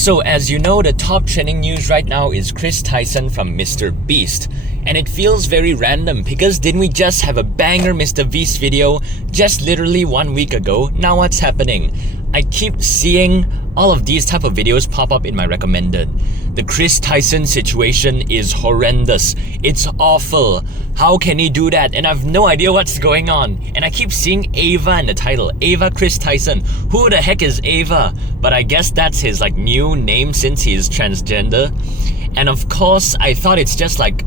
So as you know, the top trending news right now is Kris Tyson from MrBeast. And it feels very random because didn't we just have a banger MrBeast video just literally 1 week ago? Now what's happening? I keep seeing all of these type of videos pop up in my recommended. The Kris Tyson situation is horrendous. It's awful. How can he do that? And I have no idea what's going on. And I keep seeing Ava in the title. Ava Kris Tyson. Who the heck is Ava? But I guess that's his new name since he's transgender. And of course, I thought it's just like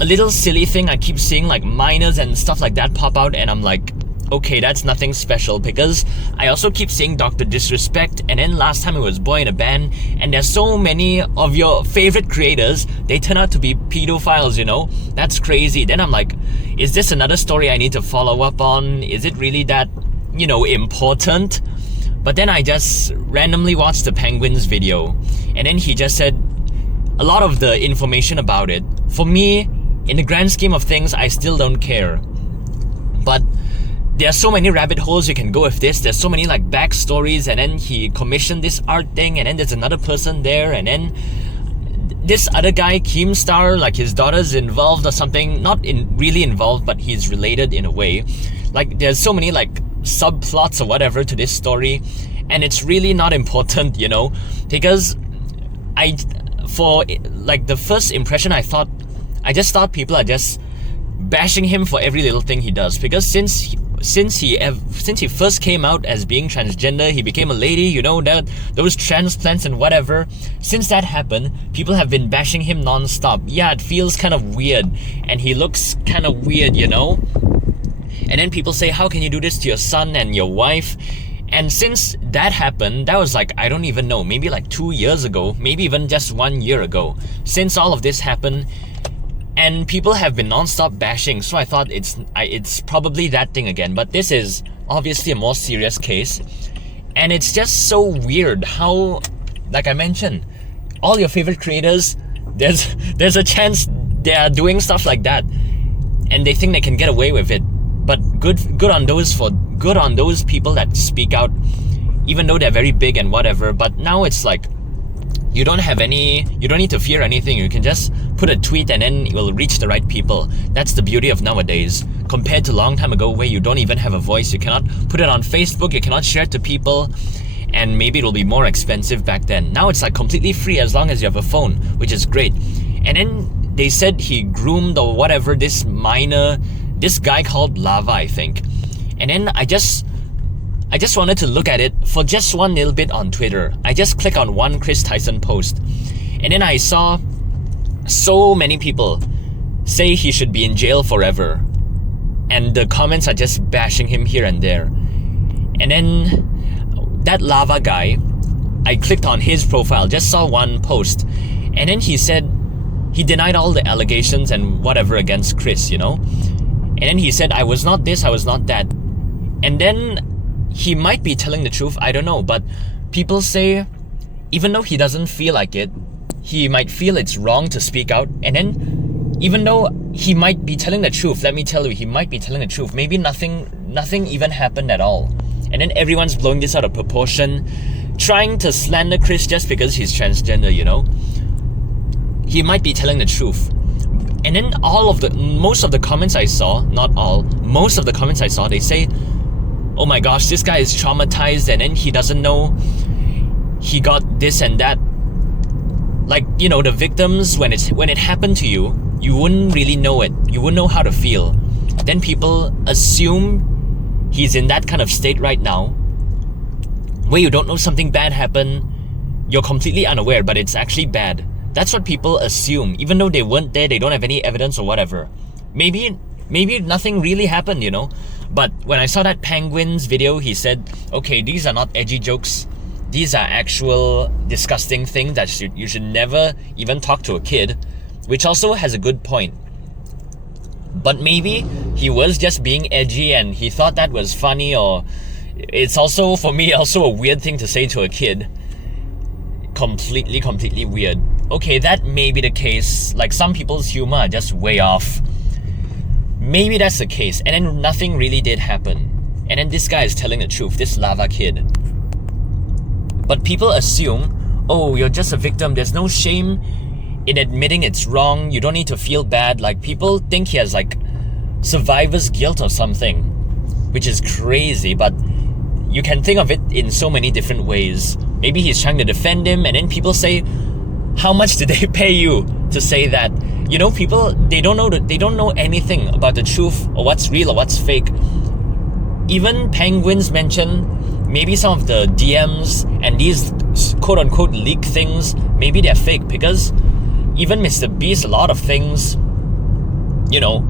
a little silly thing. I keep seeing minors and stuff like that pop out, and I'm like, okay, that's nothing special, because I also keep seeing Dr. Disrespect, and then last time it was Boy in a Band, and there's so many of your favorite creators, they turn out to be pedophiles, That's crazy. Then I'm like, is this another story I need to follow up on? Is it really that, important? But then I just randomly watched the Penguins video, and then he just said a lot of the information about it. For me, in the grand scheme of things, I still don't care. But there are so many rabbit holes you can go with this. There's so many backstories, and then he commissioned this art thing, and then there's another person there, and then this other guy, Keemstar, his daughter's involved or something. Not really involved, but he's related in a way. There's so many subplots or whatever to this story, and it's really not important, because for the first impression, I just thought people are just bashing him for every little thing he does, because since he first came out as being transgender, he became a lady, that those transplants and whatever. Since that happened, people have been bashing him non-stop. Yeah, it feels kind of weird, and he looks kind of weird, And then people say, how can you do this to your son and your wife? And since that happened, that was I don't even know, maybe 2 years ago, maybe even just 1 year ago. Since all of this happened, and people have been non-stop bashing, so I thought it's probably that thing again. But this is obviously a more serious case, and it's just so weird how, I mentioned, all your favorite creators, there's a chance they are doing stuff like that, and they think they can get away with it. But good on those people that speak out, even though they're very big and whatever. But now it's you don't need to fear anything. You can just put a tweet and then it will reach the right people. That's the beauty of nowadays, compared to a long time ago where you don't even have a voice. You cannot put it on Facebook, you cannot share it to people, and maybe it'll be more expensive back then. Now it's completely free as long as you have a phone, which is great. And then they said he groomed or whatever this guy called Lava, I think. And then I just wanted to look at it for just one little bit on Twitter. I just click on one Kris Tyson post, and then I saw so many people say he should be in jail forever, and the comments are just bashing him here and there. And then that Lava guy, I clicked on his profile, just saw one post, and then he said he denied all the allegations and whatever against Kris, And then he said, I was not this, I was not that. And then he might be telling the truth, I don't know. But people say, even though he doesn't feel like it, he might feel it's wrong to speak out. And then, even though he might be telling the truth, let me tell you, he might be telling the truth. Maybe nothing even happened at all. And then everyone's blowing this out of proportion, trying to slander Kris just because he's transgender, He might be telling the truth. And then most of the comments I saw, not all, most of the comments I saw, they say, oh my gosh, this guy is traumatized, and then he doesn't know he got this and that. The victims, when it happened to you, you wouldn't really know it. You wouldn't know how to feel. Then people assume he's in that kind of state right now, where you don't know something bad happened, you're completely unaware, but it's actually bad. That's what people assume, even though they weren't there, they don't have any evidence or whatever. Maybe nothing really happened, But when I saw that Penguins video, he said, okay, these are not edgy jokes. These are actual disgusting things that you should never even talk to a kid, which also has a good point. But maybe he was just being edgy and he thought that was funny, or it's also, for me, also a weird thing to say to a kid. Completely weird. Okay, that may be the case. Some people's humor are just way off. Maybe that's the case, and then nothing really did happen. And then this guy is telling the truth, this Lava kid. But people assume, oh, you're just a victim. There's no shame in admitting it's wrong. You don't need to feel bad. Like, people think he has like survivor's guilt or something, which is crazy, but you can think of it in so many different ways. Maybe he's trying to defend him, and then people say, how much did they pay you to say that? You know, people, they don't know anything about the truth or what's real or what's fake. Even Penguins mention maybe some of the DMs and these quote-unquote leak things, maybe they're fake, because even MrBeast, a lot of things, you know,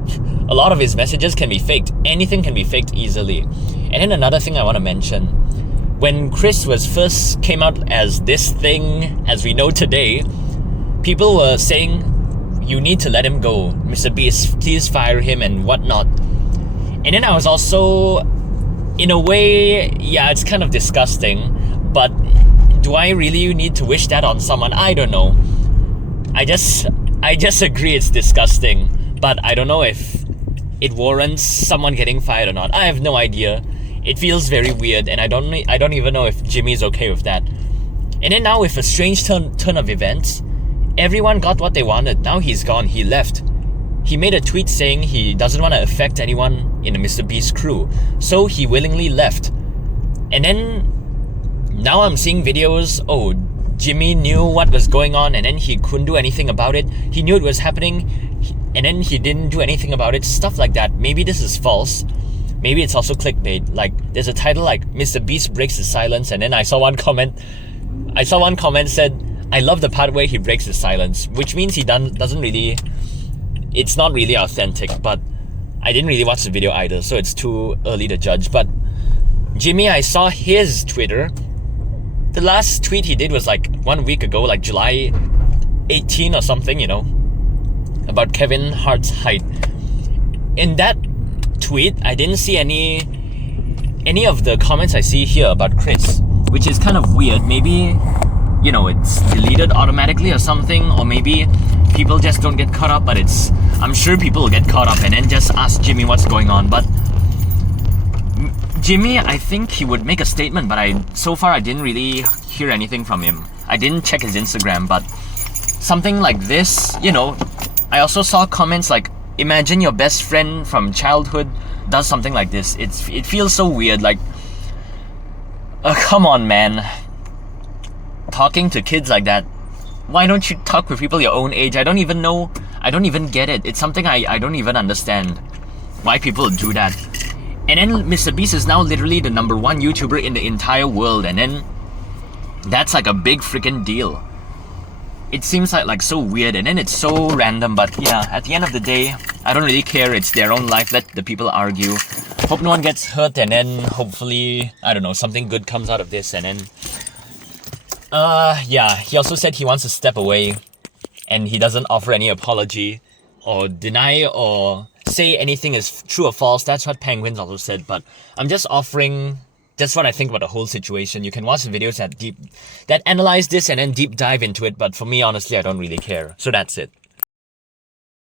a lot of his messages can be faked. Anything can be faked easily. And then another thing I want to mention, when Kris was first came out as this thing, as we know today, people were saying, you need to let him go. MrBeast, please fire him and whatnot. And then I was also, in a way, yeah, it's kind of disgusting, but do I really need to wish that on someone? I don't know. I just agree it's disgusting, but I don't know if it warrants someone getting fired or not. I have no idea. It feels very weird, and I don't even know if Jimmy's okay with that. And then now, with a strange turn of events, everyone got what they wanted. Now he's gone. He left. He made a tweet saying he doesn't want to affect anyone in the MrBeast crew, so he willingly left. And then now I'm seeing videos, oh, Jimmy knew what was going on and then he couldn't do anything about it. He knew it was happening and then he didn't do anything about it. Stuff like that. Maybe this is false. Maybe it's also clickbait. Like, there's a title like MrBeast breaks his silence, and then I saw one comment said, I love the part where he breaks his silence, which means he doesn't really, it's not really authentic, but I didn't really watch the video either, so it's too early to judge. But Jimmy, I saw his Twitter. The last tweet he did was like 1 week ago, like July 18 or something, you know, about Kevin Hart's height. In that tweet, I didn't see any of the comments I see here about Kris, which is kind of weird. Maybe, you know, it's deleted automatically or something, or maybe people just don't get caught up, but I'm sure people will get caught up and then just ask Jimmy what's going on. But Jimmy, I think he would make a statement, but so far I didn't really hear anything from him. I didn't check his Instagram, but something like this, you know, I also saw comments like, imagine your best friend from childhood does something like this. It feels so weird, like, come on, man. Talking to kids like that, why don't you talk with people your own age? I don't even get it. It's something I don't even understand why people do that. And then MrBeast is now literally the #1 YouTuber in the entire world, and then that's like a big freaking deal. It seems like so weird, and then it's so random, but yeah, at the end of the day, I don't really care. It's their own life. Let the people argue. Hope no one gets hurt, and then hopefully, I don't know, something good comes out of this. And then yeah, he also said he wants to step away, and he doesn't offer any apology or deny or say anything is true or false. That's what Penguins also said, but I'm just offering just what I think about the whole situation. You can watch the videos that analyze this and then deep dive into it, but for me, honestly, I don't really care. So that's it.